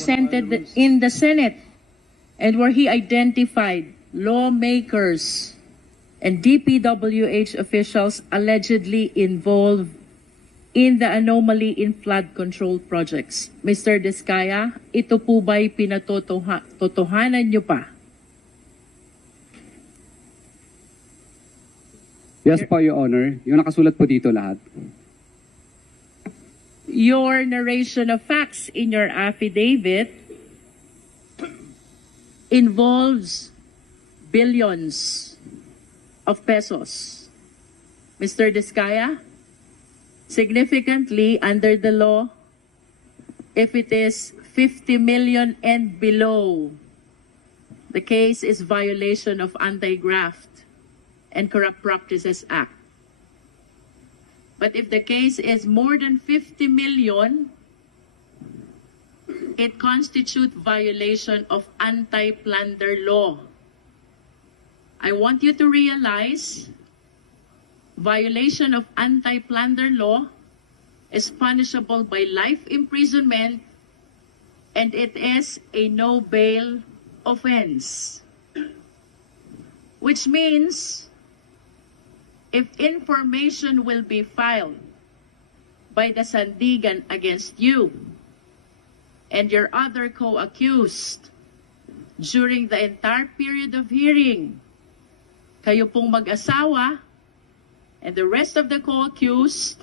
presented in the Senate and where he identified lawmakers and DPWH officials allegedly involved in the anomaly in flood control projects. Mr. Diskaya, ito po ba'y pinatotohanan nyo pa? Yes po, Your Honor. Yung nakasulat po dito lahat. Your narration of facts in your affidavit involves billions of pesos. Mr. Diskaya, significantly under the law, if it is 50 million and below, the case is violation of Anti-Graft and Corrupt Practices Act. But if the case is more than 50 million, it constitutes violation of anti-plunder law. I want you to realize violation of anti-plunder law is punishable by life imprisonment and it is a no-bail offense. Which means if information will be filed by the Sandigan against you and your other co-accused during the entire period of hearing, kayo pong mag-asawa and the rest of the co-accused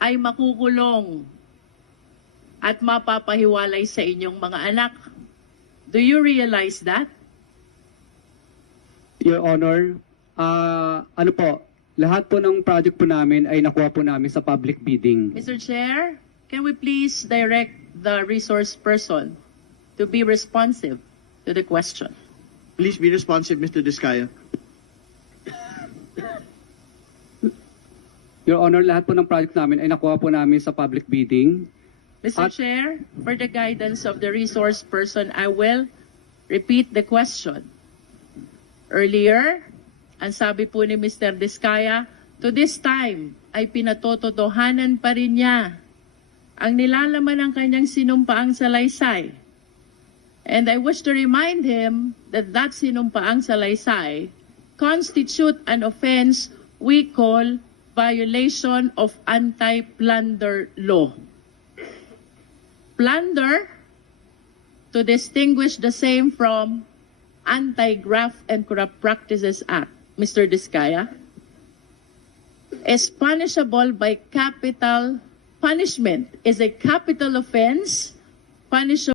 ay makukulong at mapapahiwalay sa inyong mga anak. Do you realize that? Your Honor, ano po, lahat po ng project po namin ay nakuha po namin sa public bidding. Mr. Chair, can we please direct the resource person to be responsive to the question? Please be responsive, Mr. Diskaya. Your Honor, lahat po ng project namin ay nakuha po namin sa public bidding. Mr. Chair, for the guidance of the resource person, I will repeat the question. Earlier, ang sabi po ni Mr. Diskaya, to this time ay pinatototohanan pa rin niya ang nilalaman ng kanyang sinumpaang salaysay. And I wish to remind him that that sinumpaang salaysay constitute an offense we call violation of anti-plunder law. Plunder, to distinguish the same from Anti-Graft and Corrupt Practices Act, Mr. Diskaya, is punishable by capital punishment, is a capital offense punishable